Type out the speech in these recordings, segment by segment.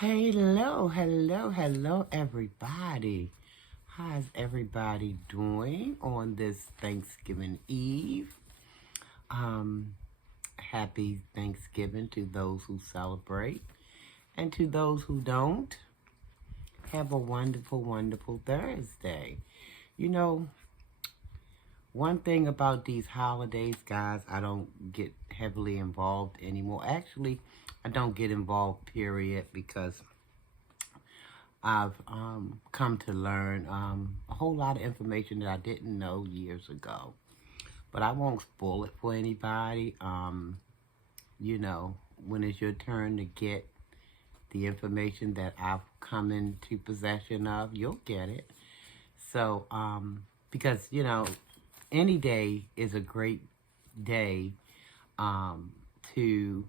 Hello, everybody. How's everybody doing on this Thanksgiving Eve? Um, Happy Thanksgiving to those who celebrate, and to those who don't. Have a wonderful Thursday. You know, one thing about these holidays, guys, I don't get heavily involved anymore. Actually, I don't get involved, period, because I've come to learn a whole lot of information that I didn't know years ago. But I won't spoil it for anybody. When it's your turn to get the information that I've come into possession of, you'll get it. So, because, any day is a great day um, to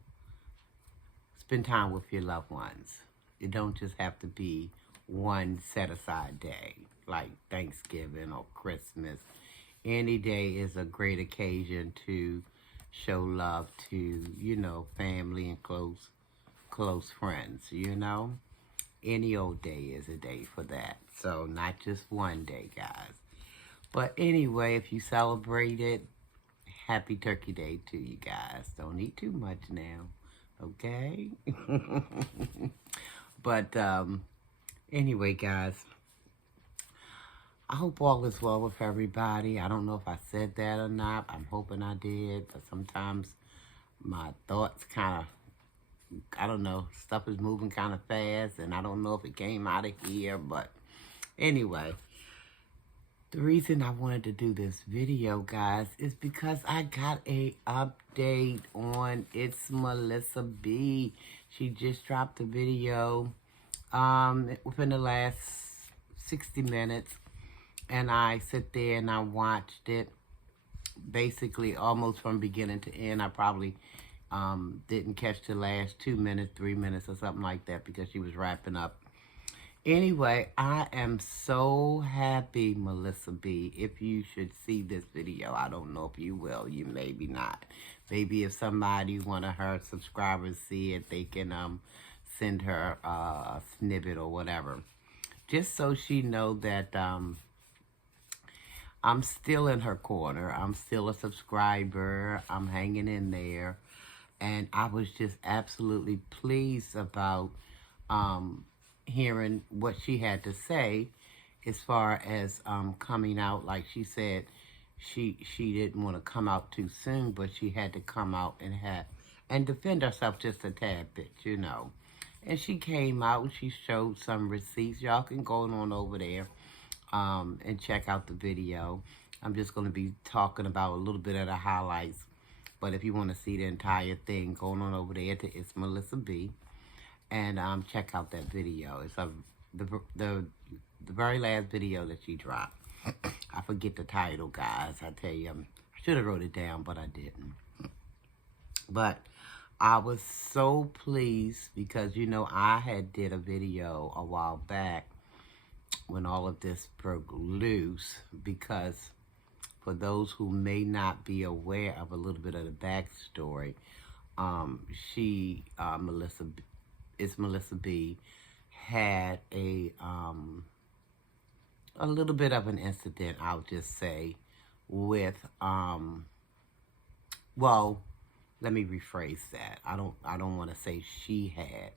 spend time with your loved ones. It don't just have to be one set aside day like Thanksgiving or Christmas. Any day is a great occasion to show love to, family and close friends. Any old day is a day for that. So not just one day, guys. But anyway, if you celebrate it, happy Turkey Day to you guys. Don't eat too much now, okay? But anyway, guys, I hope all is well with everybody. I don't know if I said that or not. I'm hoping I did, but sometimes my thoughts kind of, I don't know, stuff is moving kind of fast, and I don't know if it came out of here, but anyway. The reason I wanted to do this video, guys, is because I got a update on It's Melissa B. She just dropped a video within the last 60 minutes, and I sit there and I watched it basically almost from beginning to end. I probably didn't catch the last 2 minutes, 3 minutes or something like that because she was wrapping up. Anyway, I am so happy, Melissa B. If you should see this video, I don't know if you will. You maybe not. Maybe if somebody, one of her subscribers, see it, they can send her a snippet or whatever. Just so she know that I'm still in her corner. I'm still a subscriber. I'm hanging in there. And I was just absolutely pleased about hearing what she had to say as far as coming out. Like she said, she didn't want to come out too soon, but she had to come out and defend herself just a tad bit, And she came out and she showed some receipts. Y'all can go on over there and check out the video. I'm just going to be talking about a little bit of the highlights. But if you want to see the entire thing, go on over there to It's Melissa B. And check out that video. It's the very last video that she dropped. I forget the title, guys. I tell you, I should have wrote it down, but I didn't. But I was so pleased because, I had did a video a while back when all of this broke loose, because for those who may not be aware of a little bit of the backstory, Melissa B, had a little bit of an incident, I'll just say, with well, let me rephrase that. I don't want to say she had,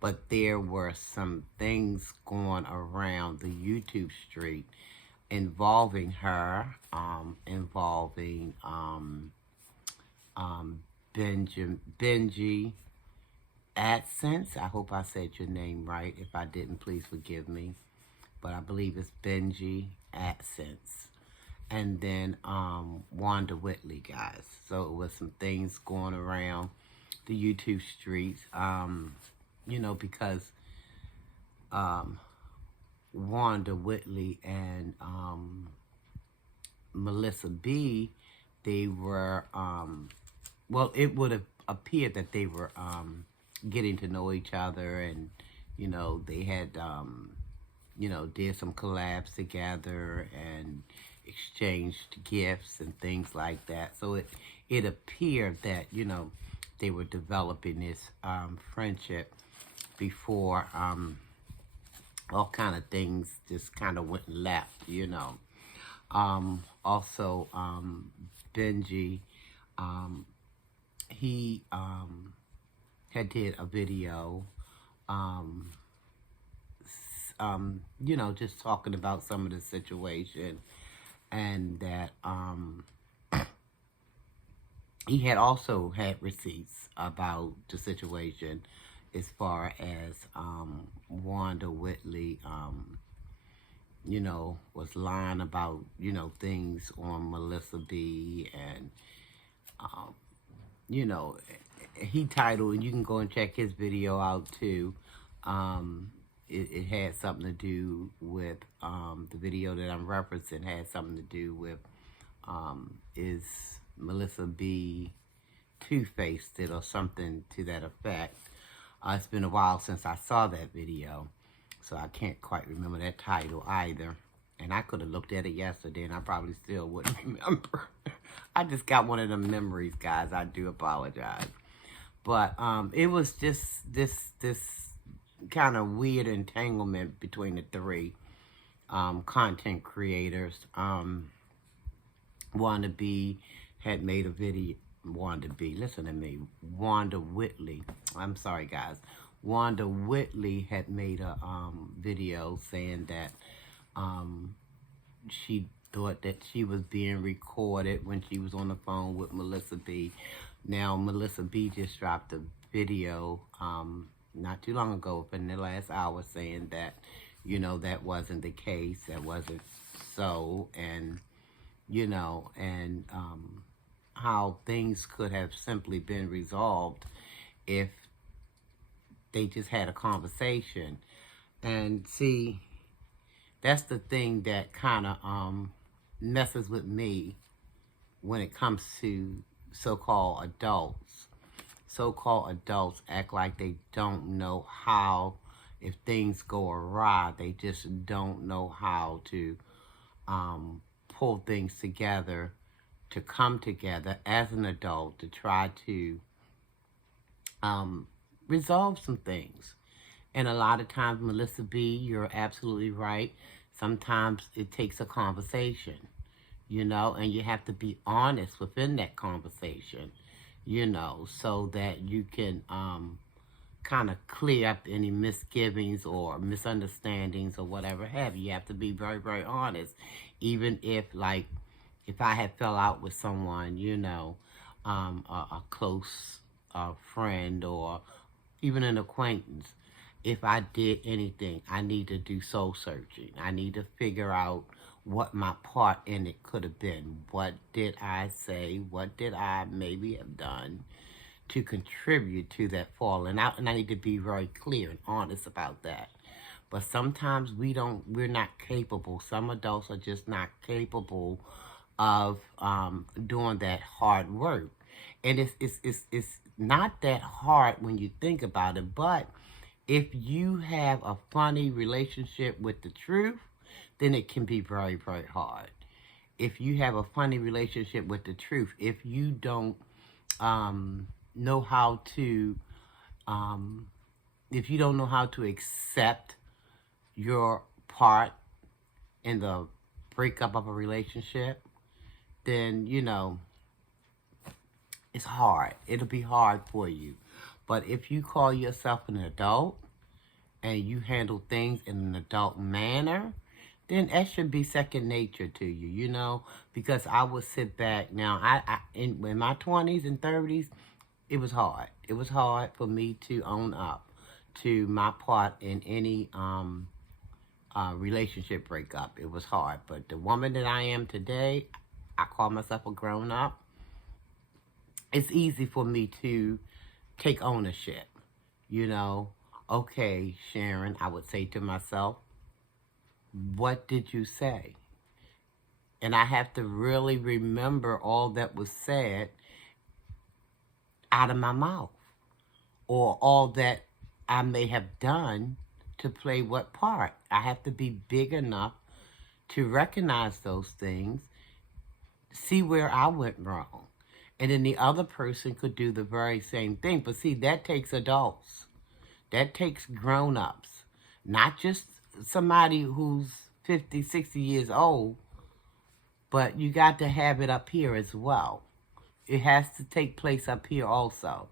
but there were some things going around the YouTube street involving her, involving Benji AdSense. I hope I said your name right. If I didn't, please forgive me. But I believe it's Benji AdSense. And then Wanda Whitley, guys. So it was some things going around the YouTube streets, because Wanda Whitley and Melissa B, they were, it would have appeared that they were getting to know each other, and they had did some collabs together and exchanged gifts and things like that. So it appeared that they were developing this friendship, before all kind of things just kind of went left, you know. Also, Benji, he had did a video, um, you know, just talking about some of the situation, and that he had also had receipts about the situation as far as Wanda Whitley, you know, was lying about, you know, things on Melissa B. And, you know, he titled, and you can go and check his video out too. It had something to do with the video that I'm referencing had something to do with is Melissa B. Two-Faced it or something to that effect. It's been a while since I saw that video, so I can't quite remember that title either. And I could have looked at it yesterday, and I probably still wouldn't remember. I just got one of them memories, guys. I do apologize. But it was just this kind of weird entanglement between the three content creators. Wanda B had made a video. Wanda B, listen to me. Wanda Whitley. I'm sorry, guys. Wanda Whitley had made a video saying that she thought that she was being recorded when she was on the phone with Melissa B. Now, Melissa B just dropped a video not too long ago, in the last hour, saying that, you know, that wasn't the case. That wasn't so. And, you know, and how things could have simply been resolved if they just had a conversation. And see, that's the thing that kind of messes with me when it comes to so-called adults. So-called adults act like they don't know how, if things go awry, they just don't know how to pull things together, to come together as an adult to try to resolve some things. And a lot of times, Melissa B., you're absolutely right. Sometimes it takes a conversation, you know, and you have to be honest within that conversation, you know, so that you can kind of clear up any misgivings or misunderstandings or whatever have you. You have to be very, very honest. Even if, like, if I had fell out with someone, you know, a close friend or even an acquaintance, if I did anything, I need to do soul searching. I need to figure out what my part in it could have been. What did I say? What did I maybe have done to contribute to that fall? And I need to be very clear and honest about that. But sometimes we're not capable. Some adults are just not capable of doing that hard work. And it's not that hard when you think about it, but if you have a funny relationship with the truth, then it can be very, very hard. If you have a funny relationship with the truth, if you don't know how to, if you don't know how to accept your part in the breakup of a relationship, then, you know, it's hard. It'll be hard for you. But if you call yourself an adult and you handle things in an adult manner, then that should be second nature to you, you know? Because I would sit back. Now, in my 20s and 30s, it was hard. It was hard for me to own up to my part in any relationship breakup. It was hard. But the woman that I am today, I call myself a grown-up. It's easy for me to take ownership, you know? Okay, Sharon, I would say to myself, what did you say? And I have to really remember all that was said out of my mouth, or all that I may have done to play what part. I have to be big enough to recognize those things, see where I went wrong. And then the other person could do the very same thing. But see, that takes adults. That takes grown-ups, not just somebody who's 50, 60 years old, but you got to have it up here as well. It has to take place up here also.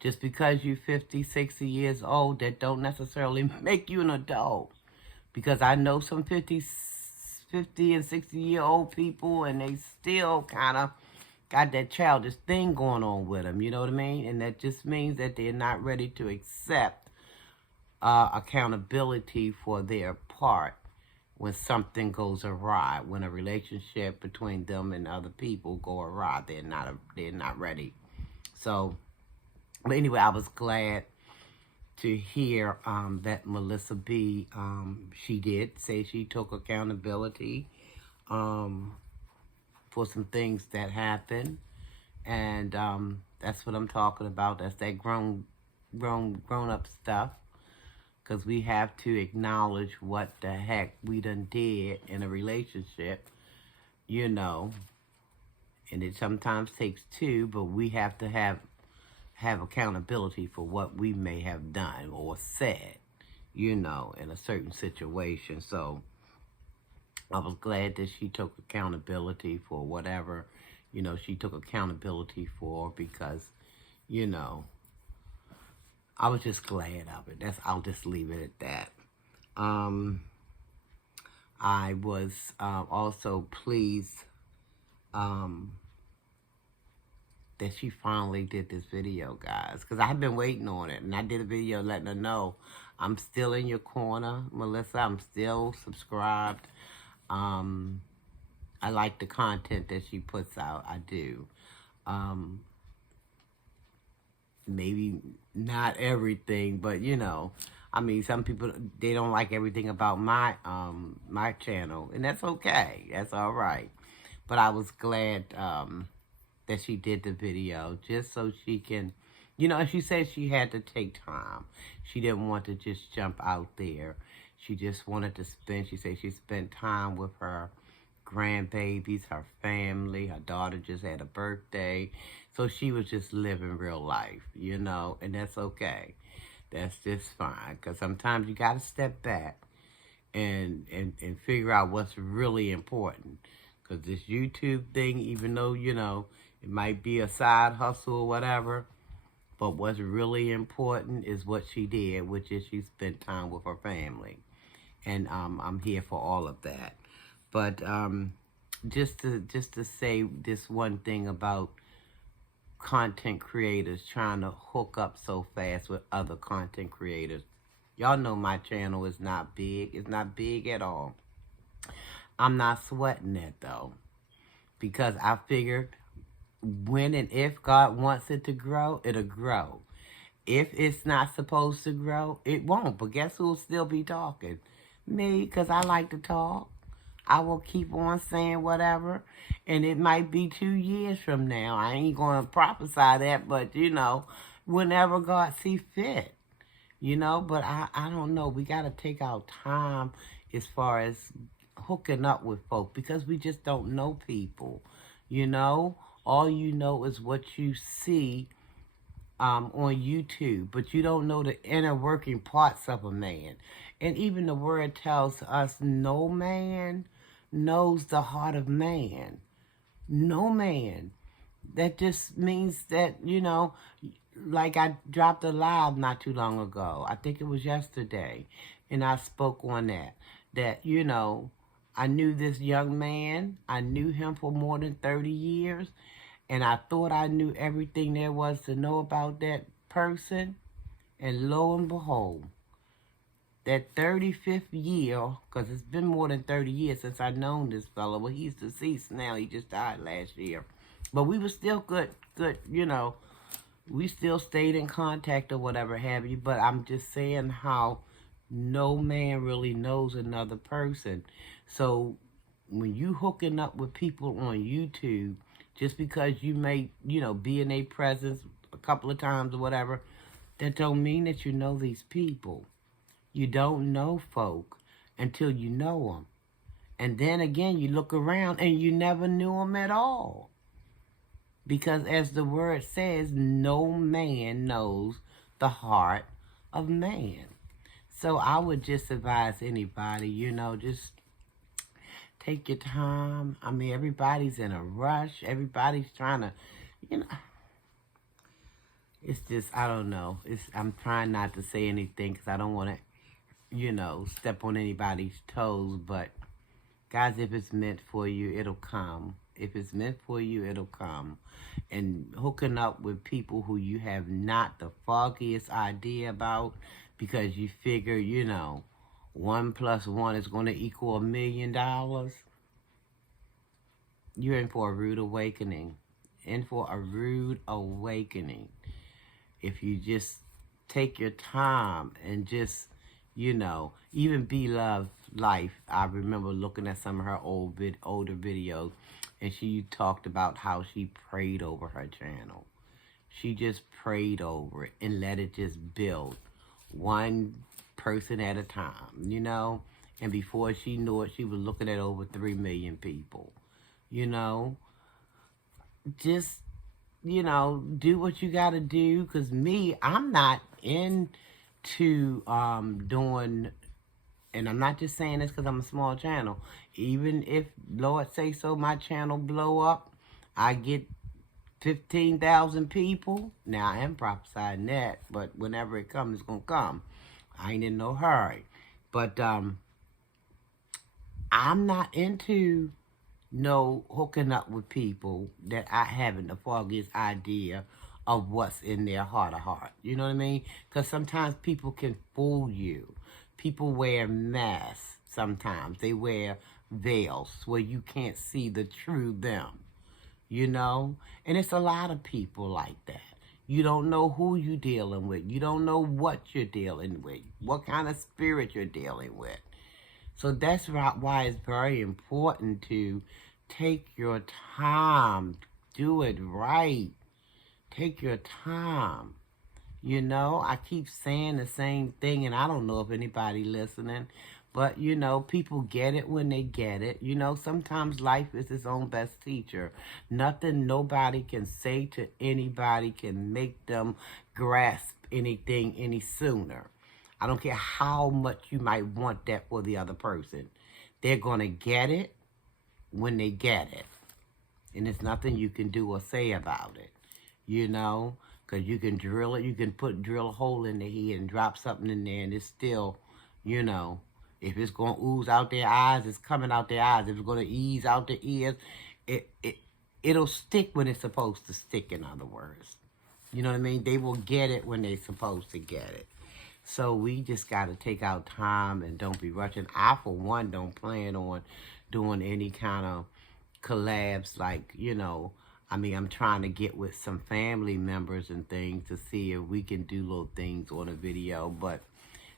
Just because you're 50, 60 years old, that don't necessarily make you an adult. Because I know some 50 and 60-year-old people, and they still kind of got that childish thing going on with them, you know what I mean? And that just means that they're not ready to accept accountability for their part when something goes awry, when a relationship between them and other people go awry. They're not ready. So, but anyway, I was glad to hear that Melissa B, she did say she took accountability for some things that happened. And that's what I'm talking about. That's that grown up stuff. Because we have to acknowledge what the heck we done did in a relationship, you know. And it sometimes takes two, but we have to have accountability for what we may have done or said, you know, in a certain situation. So I was glad that she took accountability for whatever, you know, she took accountability for, because, you know, I was just glad of it. I'll just leave it at that. I was also pleased that she finally did this video, guys, because I've been waiting on it, and I did a video letting her know I'm still in your corner, Melissa. I'm still subscribed. I like the content that she puts out. I do. Maybe not everything, but you know, I mean, some people, they don't like everything about my my channel, and that's okay. That's all right. But I was glad that she did the video just so she can, you know, and she said she had to take time. She didn't want to just jump out there. She just wanted to spend, she said she spent time with her grandbabies, her family. Her daughter just had a birthday. So she was just living real life, you know, and that's okay. That's just fine, because sometimes you got to step back and figure out what's really important. Because this YouTube thing, even though, you know, it might be a side hustle or whatever, but what's really important is what she did, which is she spent time with her family. And I'm here for all of that. But just to say this one thing about content creators trying to hook up so fast with other content creators. Y'all know my channel is not big. It's not big at all. I'm not sweating that, though, because I figured when and if God wants it to grow, it'll grow. If it's not supposed to grow, it won't. But guess who'll still be talking? Me, because I like to talk. I will keep on saying whatever, and it might be 2 years from now. I ain't going to prophesy that, but, you know, whenever God sees fit, you know. But I don't know. We got to take our time as far as hooking up with folk, because we just don't know people, you know. All you know is what you see on YouTube, but you don't know the inner working parts of a man. And even the word tells us no man knows the heart of man. No man. That just means that, you know, like I dropped a live not too long ago. I think it was yesterday. And I spoke on that. That, you know, I knew this young man. I knew him for more than 30 years. And I thought I knew everything there was to know about that person. And lo and behold, that 35th year, because it's been more than 30 years since I've known this fellow. Well, he's deceased now. He just died last year. But we were still good, you know. We still stayed in contact or whatever have you. But I'm just saying how no man really knows another person. So when you hooking up with people on YouTube, just because you may, you know, be in their presence a couple of times or whatever, that don't mean that you know these people. You don't know folk until you know them. And then again, you look around and you never knew them at all. Because as the word says, no man knows the heart of man. So I would just advise anybody, just take your time. I mean, everybody's in a rush. Everybody's trying to, you know, it's just, I don't know. I'm trying not to say anything because I don't want to, step on anybody's toes. But, guys, if it's meant for you, it'll come. If it's meant for you, it'll come. And hooking up with people who you have not the foggiest idea about because you figure, 1 + 1 is going to equal $1 million. You're in for a rude awakening. In for a rude awakening. If you just take your time and just, even Beloved Life. I remember looking at some of her older videos, and she talked about how she prayed over her channel. She just prayed over it and let it just build one person at a time, And before she knew it, she was looking at over 3 million people, Just, do what you got to do. Because I'm not into doing, and I'm not just saying this because I'm a small channel. Even if, Lord say so, my channel blow up, I get 15,000 people. Now, I am prophesying that, but whenever it comes, it's going to come. I ain't in no hurry. But I'm not into hooking up with people that I haven't the foggiest idea of what's in their heart of heart. You know what I mean? Because sometimes people can fool you. People wear masks sometimes. They wear veils where you can't see the true them. And it's a lot of people like that. You don't know who you're dealing with. You don't know what you're dealing with, what kind of spirit you're dealing with. So that's why it's very important to take your time. Do it right. Take your time. I keep saying the same thing, and I don't know if anybody listening, but, people get it when they get it. Sometimes life is its own best teacher. Nothing nobody can say to anybody can make them grasp anything any sooner. I don't care how much you might want that for the other person. They're going to get it when they get it. And there's nothing you can do or say about it, because you can drill it. You can drill a hole in the head and drop something in there, and it's still, if it's going to ooze out their eyes, it's coming out their eyes. If it's going to ease out their ears, it'll stick when it's supposed to stick, in other words. You know what I mean? They will get it when they're supposed to get it. So we just got to take our time and don't be rushing. I, for one, don't plan on doing any kind of collabs like, I'm trying to get with some family members and things to see if we can do little things on a video. But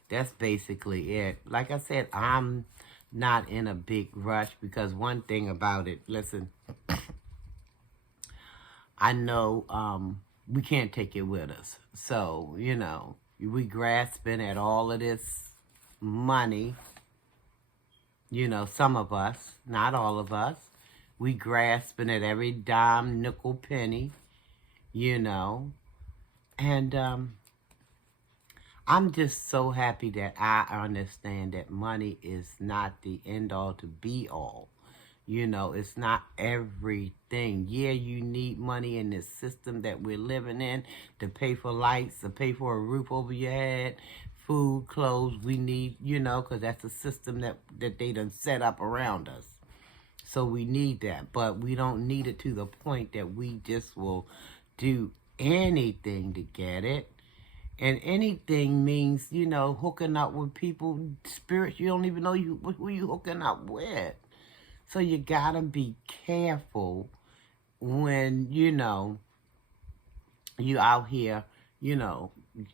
that's basically it. Like I said, I'm not in a big rush because one thing about it, listen, I know we can't take it with us. So, we grasping at all of this money. Some of us, not all of us. We grasping at every dime, nickel, penny, And I'm just so happy that I understand that money is not the end-all to be-all. It's not everything. Yeah, you need money in this system that we're living in to pay for lights, to pay for a roof over your head, food, clothes. We need, because that's a system that they done set up around us. So we need that. But we don't need it to the point that we just will do anything to get it. And anything means, hooking up with people, spirits you don't even know who you hooking up with. So you gotta be careful when, you out here,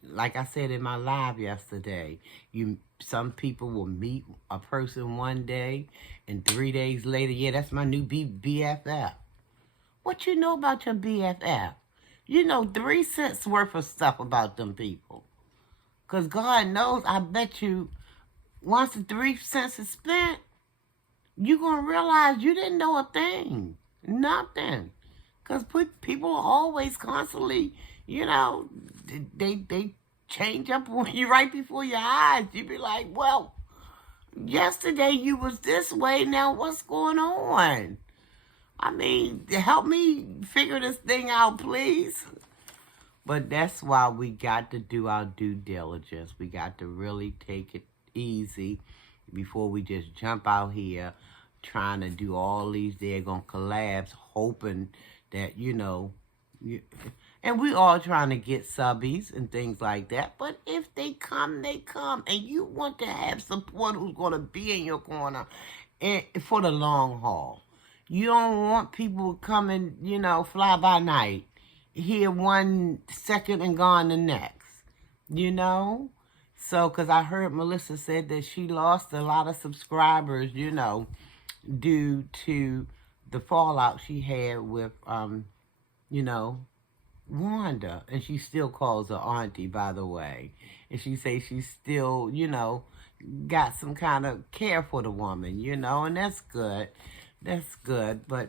like I said in my live yesterday, some people will meet a person one day and 3 days later, yeah, that's my new BFF. What you know about your BFF? 3 cents worth of stuff about them people. Because God knows, I bet you, once the 3 cents is spent, you're going to realize you didn't know a thing. Nothing. Because people are always constantly, they change up on you right before your eyes. You be like, well, yesterday you was this way, now what's going on? I mean, help me figure this thing out, please. But that's why we got to do our due diligence. We got to really take it easy before we just jump out here trying to do all these daggone collabs, hoping that, and we all trying to get subbies and things like that. But if they come, they come. And you want to have support who's going to be in your corner for the long haul. You don't want people coming, fly by night, here 1 second and gone the next, So, because I heard Melissa said that she lost a lot of subscribers, due to the fallout she had with, Wanda. And she still calls her auntie, by the way. And she says she still, got some kind of care for the woman, and that's good. That's good, but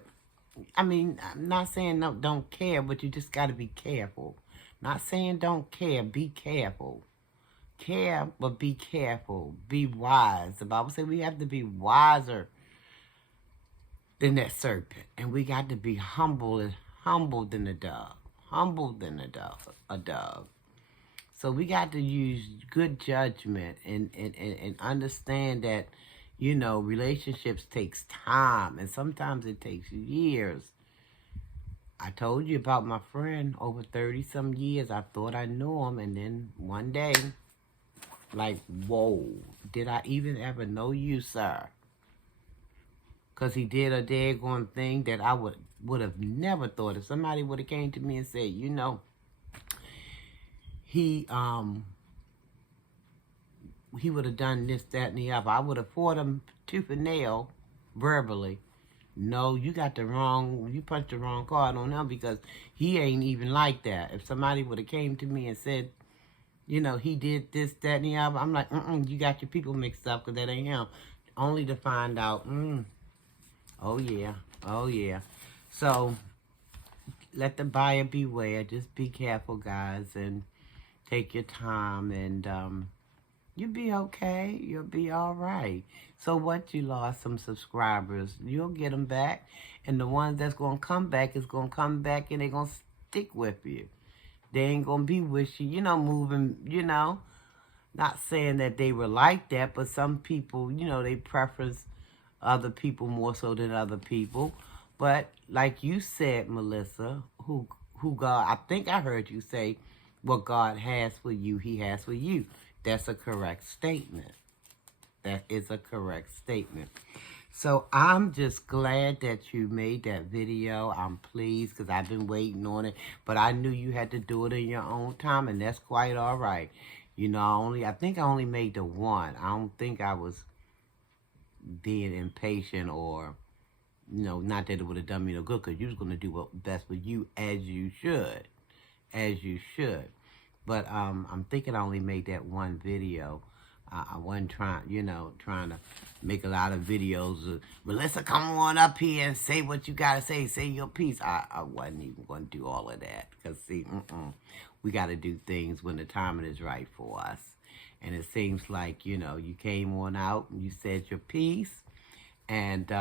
I mean, I'm not saying no, don't care, but you just got to be careful. Not saying don't care, be careful. Care, but be careful. Be wise. The Bible says we have to be wiser than that serpent. And we got to be humble than a dove. Humble than a dove. So we got to use good judgment and understand that, relationships takes time, and sometimes it takes years. I told you about my friend, over 30-some years. I thought I knew him, and then one day, like, whoa, did I even ever know you, sir? Because he did a daggone thing that I would have never thought. If somebody would have came to me and said, he would have done this, that, and the other, I would have fought him tooth and nail verbally. No, you punched the wrong card on him, because he ain't even like that. If somebody would have came to me and said, he did this, that, and the other, I'm like, you got your people mixed up, because that ain't him. Only to find out, oh yeah. So, let the buyer beware. Just be careful, guys, and take your time, and you'll be okay. You'll be all right. So what? You lost some subscribers. You'll get them back. And the ones that's going to come back is going to come back, and they're going to stick with you. They ain't going to be with you, moving, Not saying that they were like that, but some people, they preference other people more so than other people. But like you said, Melissa, who God, I think I heard you say, what God has for you, he has for you. That's a correct statement. That is a correct statement. So I'm just glad that you made that video. I'm pleased, because I've been waiting on it. But I knew you had to do it in your own time, and that's quite all right. I think I only made the one. I don't think I was being impatient or, not that it would have done me no good, because you was going to do what's best for you, as you should. As you should. But I'm thinking I only made that one video. I wasn't trying to make a lot of videos. Melissa, come on up here and say what you got to say. Say your piece. I wasn't even going to do all of that. Because, see, we got to do things when the timing is right for us. And it seems like, you came on out and you said your piece. And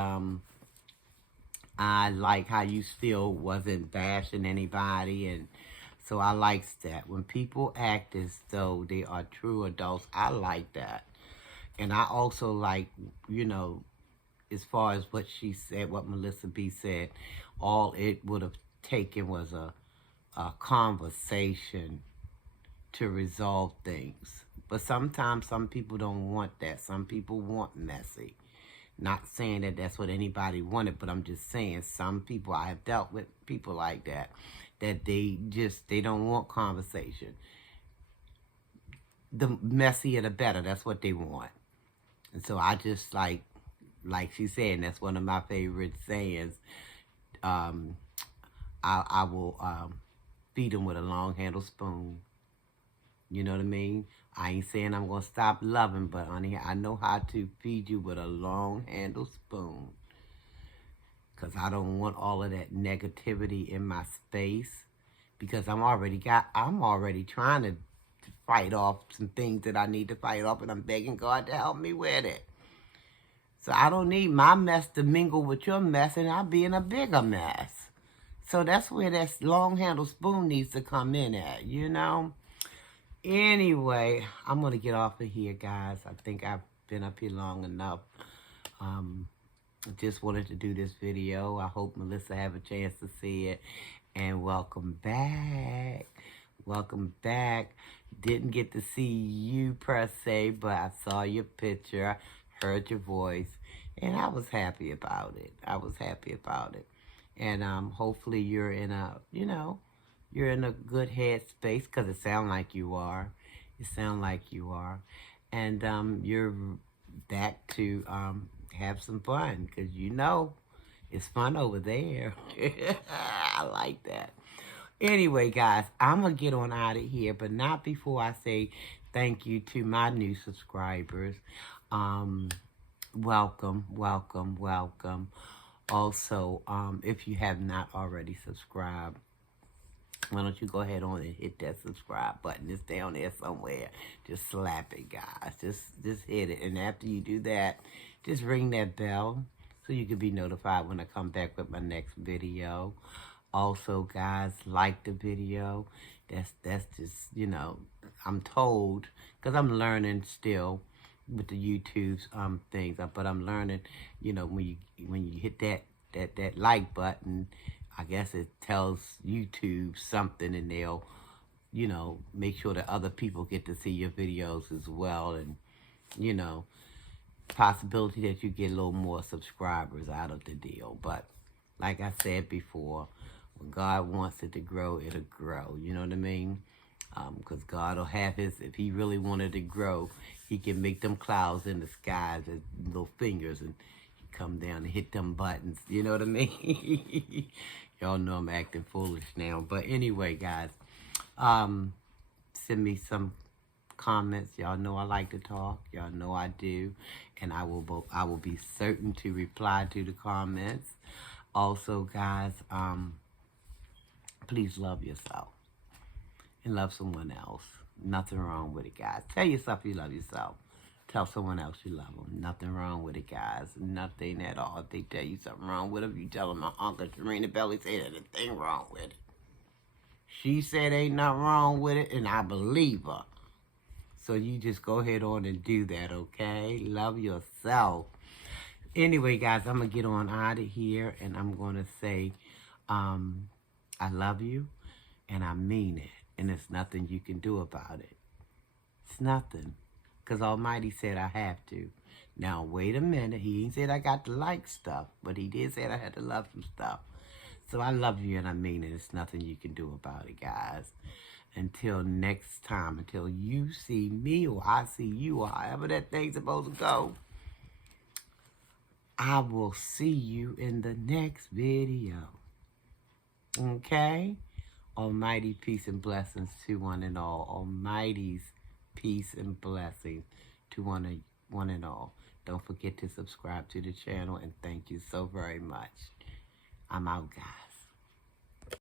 I like how you still wasn't bashing anybody. And so I like that. When people act as though they are true adults, I like that. And I also like, as far as what she said, what Melissa B said, all it would have taken was a conversation to resolve things. But sometimes some people don't want that. Some people want messy. Not saying that that's what anybody wanted, but I'm just saying some people, I have dealt with people like that. That they don't want conversation. The messier the better. That's what they want. And so I just like she said, and that's one of my favorite sayings, I will feed them with a long-handled spoon. You know what I mean? I ain't saying I'm going to stop loving, but honey, I know how to feed you with a long-handled spoon. Because I don't want all of that negativity in my space. Because I'm already trying to fight off some things that I need to fight off, and I'm begging God to help me with it. So I don't need my mess to mingle with your mess, and I'll be in a bigger mess. So that's where that long-handled spoon needs to come in at, you know? Anyway, I'm going to get off of here, guys. I think I've been up here long enough. I just wanted to do this video. I hope Melissa have a chance to see it. And welcome back. Welcome back. Didn't get to see you per se, but I saw your picture. I heard your voice. And I was happy about it. I was happy about it. And hopefully you're in a, you're in a good headspace, because it sounds like you are. It sounds like you are. And you're back to have some fun, because it's fun over there. I like that. Anyway, guys, I'm going to get on out of here, but not before I say thank you to my new subscribers. Welcome, welcome, welcome. Also, if you have not already subscribed, why don't you go ahead on and hit that subscribe button. It's down there somewhere. Just slap it, guys. Just hit it. And after you do that, just ring that bell so you can be notified when I come back with my next video. Also, guys, like the video. That's just, I'm told, because I'm learning still with the YouTube's things, but I'm learning, when you hit that like button, I guess it tells YouTube something, and they'll, make sure that other people get to see your videos as well, and, possibility that you get a little more subscribers out of the deal. But like I said before, when God wants it to grow, it'll grow. You know what I mean? Because God will have if he really wanted to grow, he can make them clouds in the skies as little fingers, and come down and hit them buttons. You know what I mean? Y'all know I'm acting foolish now. But anyway, guys, send me some comments. Y'all know I like to talk. Y'all know I do. And I will be certain to reply to the comments. Also, guys, please love yourself and love someone else. Nothing wrong with it, guys. Tell yourself you love yourself. Tell someone else you love them. Nothing wrong with it, guys. Nothing at all. If they tell you something wrong with them, you tell them my Uncle Sharina Belly said there's a thing wrong with it. She said ain't nothing wrong with it, and I believe her. So you just go ahead on and do that, okay? Love yourself. Anyway, guys, I'm going to get on out of here, and I'm going to say I love you, and I mean it, and there's nothing you can do about it. It's nothing, because Almighty said I have to. Now, wait a minute. He ain't said I got to like stuff, but he did say I had to love some stuff. So I love you, and I mean it. There's nothing you can do about it, guys. Until next time, until you see me or I see you, or however that thing's supposed to go, I will see you in the next video. Okay? Almighty peace and blessings to one and all. Almighty's peace and blessings to one and all. Don't forget to subscribe to the channel, and thank you so very much. I'm out, guys.